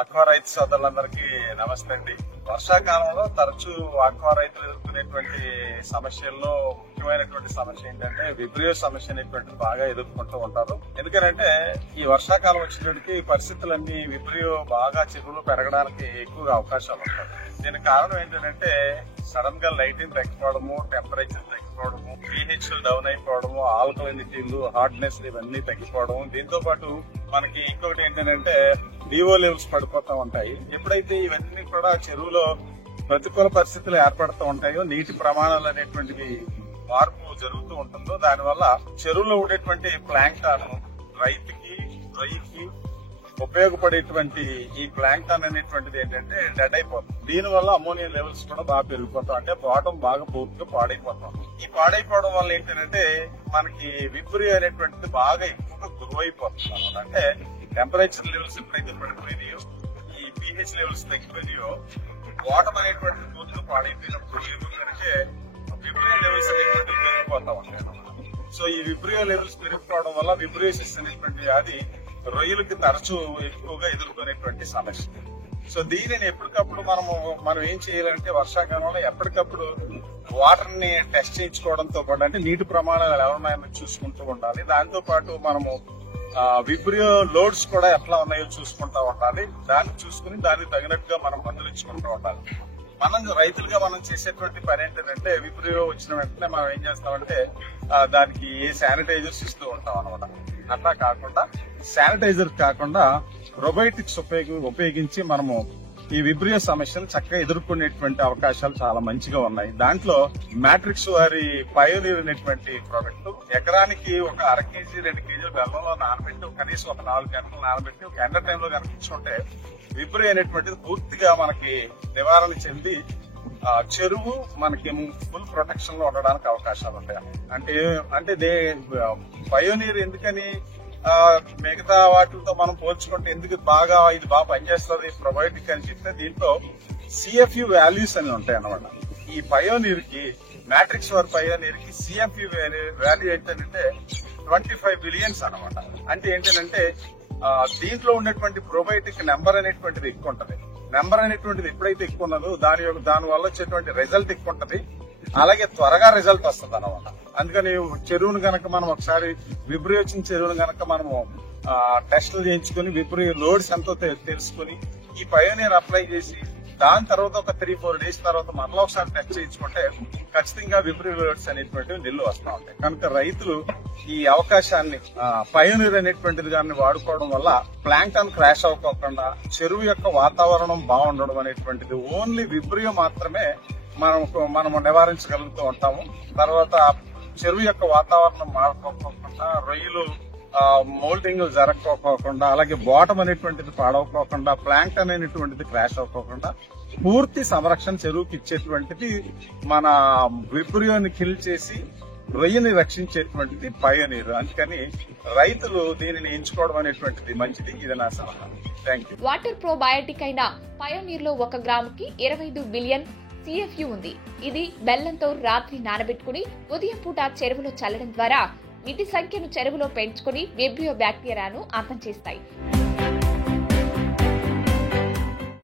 Aqua రైతు సోదరులందరికీ నమస్తే అండి. వర్షాకాలంలో తరచూ ఆక్వా రైతులు ఎదుర్కొనేటువంటి సమస్యల్లో ముఖ్యమైనటువంటి సమస్య ఏంటంటే విబ్రియో సమస్య అనేటువంటిది బాగా ఎదుర్కొంటూ ఉంటారు. ఎందుకంటే ఈ వర్షాకాలం వచ్చినప్పటికీ పరిస్థితులన్నీ విబ్రియో బాగా చెరువులు పెరగడానికి ఎక్కువగా అవకాశాలు ఉంటాయి. దీనికి కారణం ఏంటంటే సడన్ గా లైటింగ్ తగ్గిపోవడము, టెంపరేచర్ తగ్గిపోవడము, pH డౌన్ అయిపోవడము, ఆల్కలినిటీలు, హార్డ్నెస్ ఇవన్నీ తగ్గిపోవడం. దీంతో పాటు మనకి ఇంకొకటి ఏంటంటే డిఓ లెవెల్స్ పడిపోతూ ఉంటాయి. ఎప్పుడైతే ఇవన్నీ కూడా చెరువులో ప్రతికూల పరిస్థితులు ఏర్పడుతూ ఉంటాయో, నీటి ప్రమాణాలు అనేటువంటివి మార్పు జరుగుతూ ఉంటుందో, దానివల్ల చెరువులో ఉండేటువంటి ప్లాంక్టాన్ రైతుకి, రొయ్యకి ఉపయోగపడేటువంటి ఈ ప్లాంక్టాన్ అనేటువంటిది ఏంటంటే డెడ్ అయిపోతుంది. దీనివల్ల అమోనియా లెవెల్స్ కూడా బాగా పెరిగిపోతాం, అంటే బాటం బాగా పూర్తిగా పాడైపోతాం. ఈ పాడైపోవడం వల్ల ఏంటంటే మనకి విబ్రియో అనేటువంటిది బాగా ఎక్కువగా గ్రో అయిపోతుంది అన్నమాట. అంటే టెంపరేచర్ లెవెల్స్ ఎప్పుడైతే పడిపోయినాయో, ఈ pH లెవెల్స్ తగ్గిపోయినాయో, బాటం అనేటువంటిది పూర్తిగా పాడైపోయినప్పుడు ఏమిటంటే విబ్రియో లెవెల్స్ అనేటువంటివి పెరిగిపోతా ఉంటాయి అన్నమాట. సో ఈ విబ్రియో లెవెల్స్ పెరిగిపోవడం వల్ల విబ్రియోసిస్ అనేటువంటి వ్యాధి రొయ్యలకి తరచూ ఎక్కువగా ఎదుర్కొనేటువంటి సమస్య. సో దీనిని ఎప్పటికప్పుడు మనం ఏం చేయాలంటే వర్షాకాలంలో ఎప్పటికప్పుడు వాటర్ ని టెస్ట్ చేయించుకోవడంతో పాటు, అంటే నీటి ప్రమాణాలు ఎలా ఉన్నాయని చూసుకుంటూ ఉండాలి. దాంతో పాటు మనము విబ్రియో లోడ్స్ కూడా ఎట్లా ఉన్నాయో చూసుకుంటూ ఉండాలి. దాన్ని చూసుకుని దానికి తగినట్టుగా మనం మందులు ఇచ్చుకుంటూ ఉండాలి. మనం రైతులుగా మనం చేసేటువంటి పని ఏంటంటే విబ్రియో వచ్చిన వెంటనే మనం ఏం చేస్తామంటే దానికి శానిటైజర్స్ ఇస్తూ ఉంటాం అనమాట. అట్లా కాకుండా శానిటైజర్ కాకుండా ప్రొబయోటిక్స్ ఉపయోగించి మనము ఈ విబ్రియో సమస్యను చక్కగా ఎదుర్కొనేటువంటి అవకాశాలు చాలా మంచిగా ఉన్నాయి. దాంట్లో మ్యాట్రిక్స్ వారి పయోనీర్ అనేటువంటి ప్రోడక్ట్ ఎకరానికి ఒక 1/2 kg 2 kg బెల్లంలో నానబెట్టి కనీసం ఒక 4 గంటలు నానబెట్టి ఒక ఎండ టైంలో కనిపించుకుంటే విబ్రియో అనేటువంటిది పూర్తిగా మనకి నివారణ చెంది చెరువు మనకి ఫుల్ ప్రొటెక్షన్ లో ఉండడానికి అవకాశాలు ఉంటాయి. అంటే పయోనీర్ ఎందుకని మిగతా వాటితో మనం పోల్చుకుంటే ఎందుకు ఇది బాగా పనిచేస్తుంది ప్రొబయోటిక్ అని చెప్తే, దీంట్లో CFU వాల్యూస్ అని ఉంటాయి అన్నమాట. ఈ పయోనీర్ కి, మ్యాట్రిక్స్ వారి పయోనీర్ కి CFU వాల్యూ ఏంటంటే 25 బిలియన్స్ అనమాట. అంటే ఏంటంటే దీంట్లో ఉన్నటువంటి ప్రొబయోటిక్ నెంబర్ అనేటువంటిది ఎక్కువ ఉంటది. నెంబర్ అనేటువంటిది ఎప్పుడైతే ఎక్కువ ఉన్నదో దాని వల్ల వచ్చేటువంటి రిజల్ట్ ఎక్కువ ఉంటది, అలాగే త్వరగా రిజల్ట్ వస్తుంది అనమాట. అందుకని చెరువును గనక మనం ఒకసారి విబ్రియో వచ్చిన చెరువును గనక మనము టెస్టులు చేయించుకుని విబ్రియో లోడ్స్ ఎంతో తెలుసుకుని ఈ పయోనీర్ అప్లై చేసి దాని తర్వాత ఒక 3-4 డేస్ తర్వాత మరలా ఒకసారి టెస్ట్ చేయించుకుంటే ఖచ్చితంగా విబ్రియో లోడ్స్ అనేటువంటివి నిల్లు వస్తూ ఉంటాయి. కనుక రైతులు ఈ అవకాశాన్ని పయోనీర్ అనేటువంటిది దాన్ని వాడుకోవడం వల్ల ప్లాంక్టాన్ క్రాష్ అవ్వకుండా చెరువు యొక్క వాతావరణం బాగుండడం అనేటువంటిది ఓన్లీ విబ్రియో మాత్రమే మనము నివారించగలుగుతూ ఉంటాము. తర్వాత చెరువు యొక్క వాతావరణం మారుకోకుండా, రొయ్యలు మోల్టింగ్ జరగకోకుండా, అలాగే బాటం అనేటువంటిది పాడవకోకుండా, ప్లాంక్టన్ అనేటువంటిది క్రాష్ అవ్వకోకుండా పూర్తి సంరక్షణ చెరువుకి ఇచ్చేటువంటిది మన విబ్రియోని కిల్ చేసి రొయ్యని రక్షించేటువంటిది పయోనీర్. అందుకని రైతులు దీనిని ఎంచుకోవడం అనేటువంటిది మంచిది. ఇది నా సలహా. Thank you. వాటర్ ప్రోబయోటిక్ అయిన పయోనీర్ లో 1 గ్రాముకి 25 బిలియన్ CFU ఉంది. ఇది బెల్లంతో రాత్రి నానబెట్టుకుని ఉదయం పూట చెరువులో చల్లడం ద్వారా వీటి సంఖ్యను చెరువులో పెంచుకుని విబ్రియో బ్యాక్టీరియాను అంతం చేస్తాయి.